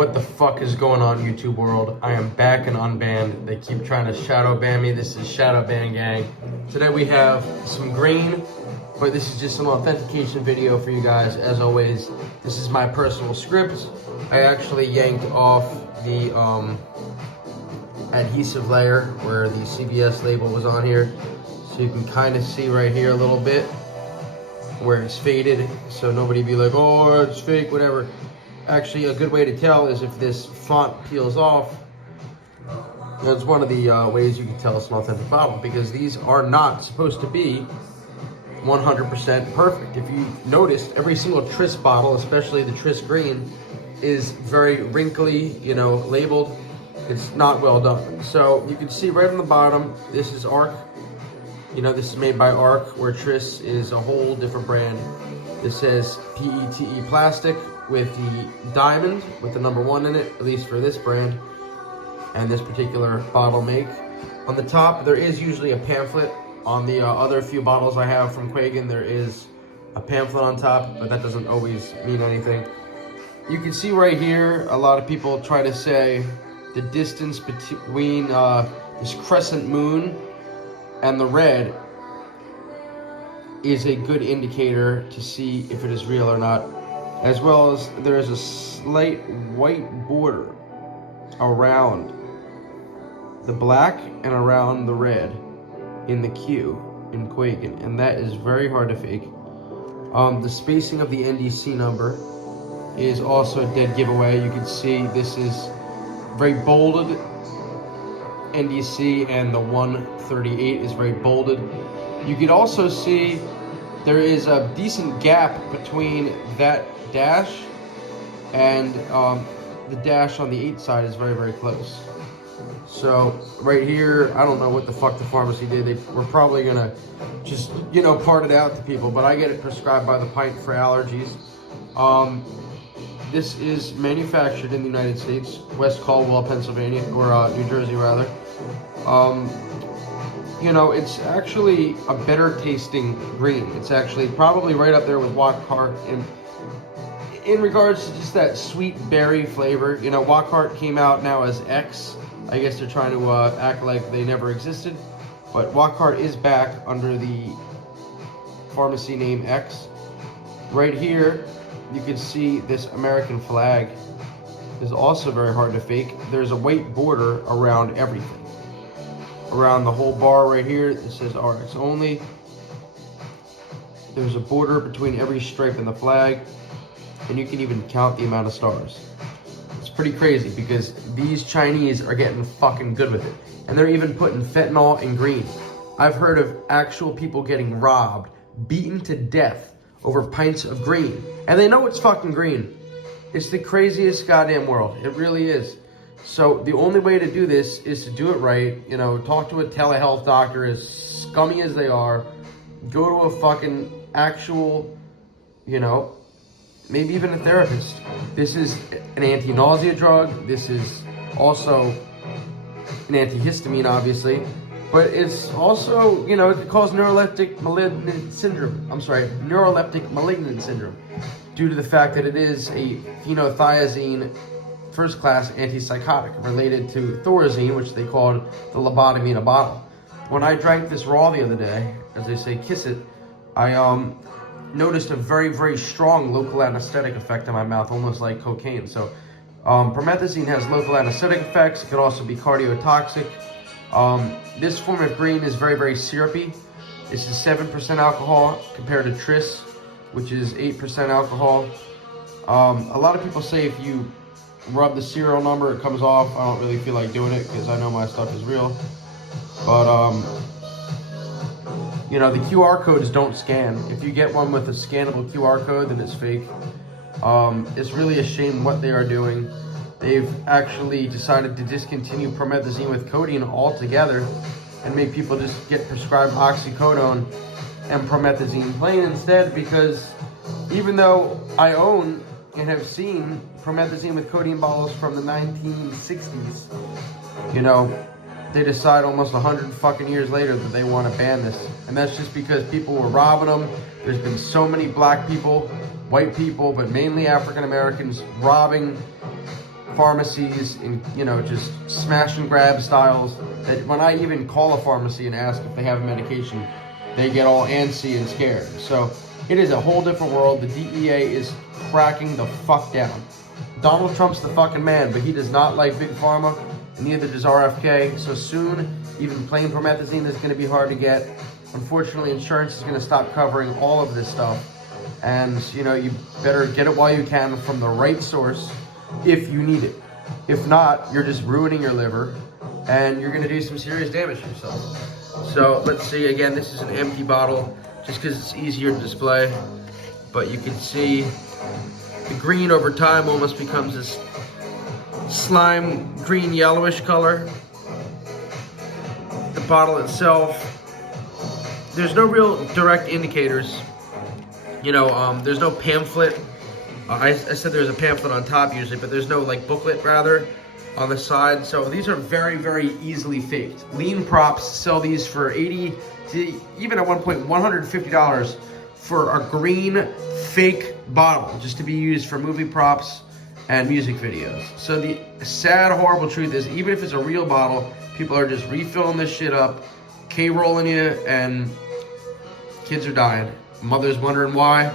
What the fuck is going on, YouTube world? I am back and unbanned. They keep trying to shadow ban me. This is Shadow Ban Gang. Today we have some green, but this is just an authentication video for you guys. As always, this is my personal script. I actually yanked off the adhesive layer where the CVS label was on here. So you can kind of see right here a little bit where it's faded. So nobody be like, oh, it's fake, whatever. Actually, a good way to tell is if this font peels off. That's one of the ways you can tell it's an authentic bottle, because these are not supposed to be 100% perfect. If you noticed, every single Tris bottle, especially the Tris Green, is very wrinkly, labeled. It's not well done. So you can see right on the bottom, this is ARC. This is made by ARC, where Tris is a whole different brand. This says PETE plastic with the diamond, with the number 1 in it, at least for this brand and this particular bottle make. On the top, there is usually a pamphlet. On the other few bottles I have from Quagen, there is a pamphlet on top, but that doesn't always mean anything. You can see right here, a lot of people try to say the distance between this crescent moon and the red is a good indicator to see if it is real or not, as well as there is a slight white border around the black and around the red in the Q in Quagen, and that is very hard to fake. The spacing of the NDC number is also a dead giveaway. You can see this is very bolded NDC, and the 138 is very bolded. You can also see there is a decent gap between that dash and the dash on the 8 side is very, very close. So right here, I don't know what the fuck the pharmacy did. They were probably gonna just, part it out to people, but I get it prescribed by the pint for allergies. This is manufactured in the United States, West Caldwell, Pennsylvania, or New Jersey rather. It's actually a better tasting green. It's actually probably right up there with Wackhart in regards to just that sweet berry flavor. Wackhart came out now as X. I guess they're trying to act like they never existed, but Wackhart is back under the pharmacy name X. Right here, you can see this American flag is also very hard to fake. There's a white border around everything. Around the whole bar right here, it says RX only. There's a border between every stripe in the flag, and you can even count the amount of stars. It's pretty crazy because these Chinese are getting fucking good with it. And they're even putting fentanyl in green. I've heard of actual people getting robbed, beaten to death over pints of green. And they know it's fucking green. It's the craziest goddamn world. It really is. So the only way to do this is to do it right. Talk to a telehealth doctor, as scummy as they are. Go to a fucking actual, maybe even a therapist. This is an anti-nausea drug. This is also an antihistamine, obviously. But it's also, it could cause neuroleptic malignant syndrome. Neuroleptic malignant syndrome, due to the fact that it is a phenothiazine first-class antipsychotic related to Thorazine, which they called the lobotomy in a bottle. When I drank this raw the other day, as they say, kiss it, I noticed a very, very strong local anesthetic effect in my mouth, almost like cocaine. So promethazine has local anesthetic effects. It could also be cardiotoxic. This form of green is very, very syrupy. This is 7% alcohol compared to Tris, which is 8% alcohol. A lot of people say if you rub the serial number, it comes off. I don't really feel like doing it because I know my stuff is real. But, the QR codes don't scan. If you get one with a scannable QR code, then it's fake. It's really a shame what they are doing. They've actually decided to discontinue promethazine with codeine altogether and make people just get prescribed oxycodone and promethazine plain instead, because even though I own and have seen promethazine with codeine bottles from the 1960s, they decide almost 100 fucking years later that they want to ban this. And that's just because people were robbing them. There's been so many black people, white people, but mainly African Americans robbing pharmacies and, you know, just smash and grab styles that when I even call a pharmacy and ask if they have a medication, they get all antsy and scared. So it is a whole different world. The DEA is cracking the fuck down. Donald Trump's the fucking man, but he does not like Big Pharma, and neither does RFK. So soon, even plain promethazine is going to be hard to get. Unfortunately, insurance is going to stop covering all of this stuff. And, you know, you better get it while you can from the right source if you need it. If not, you're just ruining your liver, and you're going to do some serious damage to yourself. So let's see, again, this is an empty bottle, just because it's easier to display. But you can see the green over time almost becomes this slime green yellowish color. The bottle itself, there's no real direct indicators. You know, there's no pamphlet. I said there's a pamphlet on top usually, but there's no like booklet rather on the side. So these are very, very easily faked. Lean Props sell these for $80 to even at one point $150 for a green fake bottle just to be used for movie props and music videos. So the sad, horrible truth is, even if it's a real bottle, people are just refilling this shit up, K-rolling you, and kids are dying. Mothers wondering why.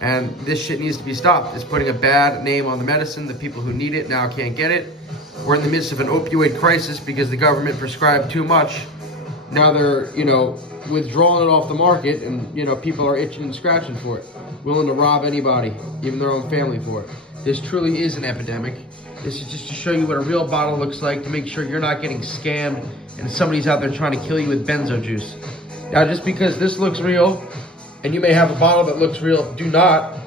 And this shit needs to be stopped. It's putting a bad name on the medicine. The people who need it now can't get it. We're in the midst of an opioid crisis because the government prescribed too much. Now they're, you know, withdrawing it off the market, and, you know, people are itching and scratching for it, willing to rob anybody, even their own family, for it. This truly is an epidemic. This is just to show you what a real bottle looks like, to make sure you're not getting scammed and somebody's out there trying to kill you with benzo juice. Now, just because this looks real, and you may have a bottle that looks real, do not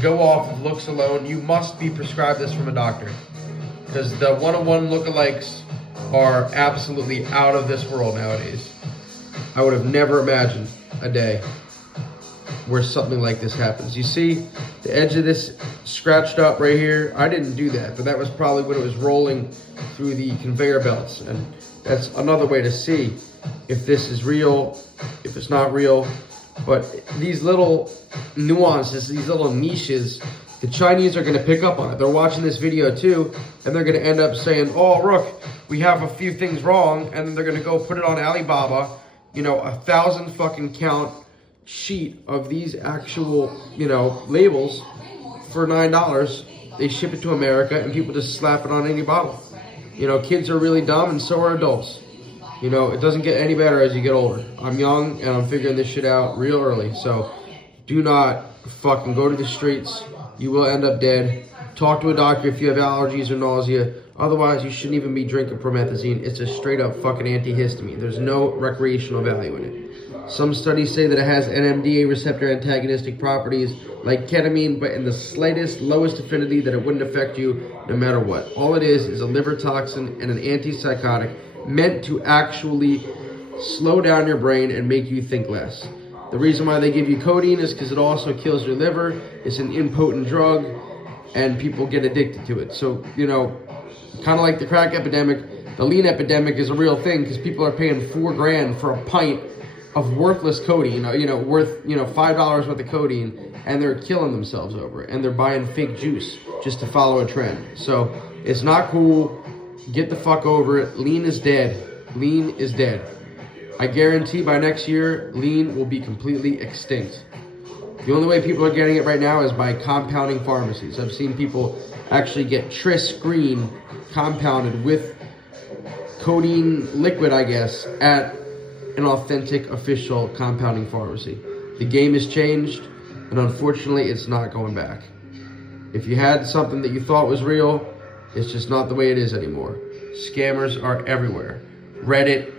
go off of looks alone. You must be prescribed this from a doctor, because the one-on-one lookalikes are absolutely out of this world nowadays. I would have never imagined a day where something like this happens. You see the edge of this scratched up right here? I didn't do that, but that was probably when it was rolling through the conveyor belts. And that's another way to see if this is real, if it's not real. But these little nuances, these little niches, the Chinese are going to pick up on it. They're watching this video too, and they're going to end up saying, oh, look, we have a few things wrong, and then they're going to go put it on Alibaba, you know, 1,000 fucking count sheet of these actual, you know, labels for $9. They ship it to America, and people just slap it on any bottle. You know, kids are really dumb, and so are adults. You know, it doesn't get any better as you get older. I'm young, and I'm figuring this shit out real early. So do not fucking go to the streets. You will end up dead. Talk to a doctor if you have allergies or nausea. Otherwise, you shouldn't even be drinking promethazine. It's a straight up fucking antihistamine. There's no recreational value in it. Some studies say that it has NMDA receptor antagonistic properties like ketamine, but in the slightest, lowest affinity that it wouldn't affect you no matter what. All it is a liver toxin and an antipsychotic meant to actually slow down your brain and make you think less. The reason why they give you codeine is because it also kills your liver. It's an impotent drug, and people get addicted to it. So, you know, kind of like the crack epidemic, the lean epidemic is a real thing, because people are paying $4 grand for a pint of worthless codeine, you know, worth, you know, $5 worth of codeine, and they're killing themselves over it, and they're buying fake juice just to follow a trend. So it's not cool. Get the fuck over it. Lean is dead. Lean is dead. I guarantee by next year, lean will be completely extinct. The only way people are getting it right now is by compounding pharmacies. I've seen people actually get Tris Green compounded with codeine liquid, I guess, at an authentic official compounding pharmacy. The game has changed, and unfortunately, it's not going back. If you had something that you thought was real, it's just not the way it is anymore. Scammers are everywhere. Reddit,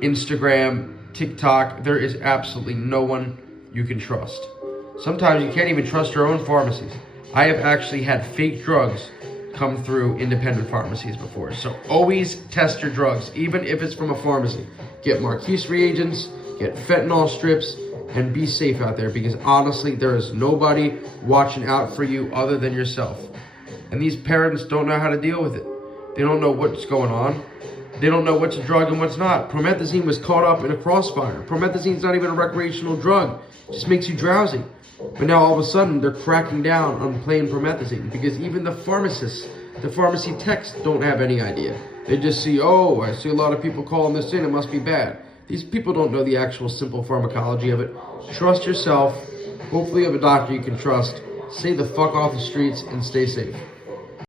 Instagram, TikTok, there is absolutely no one you can trust. Sometimes you can't even trust your own pharmacies. I have actually had fake drugs come through independent pharmacies before. So always test your drugs, even if it's from a pharmacy. Get Marquise reagents, get fentanyl strips, and be safe out there, because honestly, there is nobody watching out for you other than yourself. And these parents don't know how to deal with it. They don't know what's going on. They don't know what's a drug and what's not. Promethazine was caught up in a crossfire. Promethazine's not even a recreational drug. It just makes you drowsy. But now all of a sudden, they're cracking down on plain promethazine, because even the pharmacists The pharmacy techs don't have any idea. They just see, oh, I see a lot of people calling this in, it must be bad. These people don't know the actual simple pharmacology of it. Trust yourself. Hopefully you have a doctor you can trust. Stay the fuck off the streets and stay safe.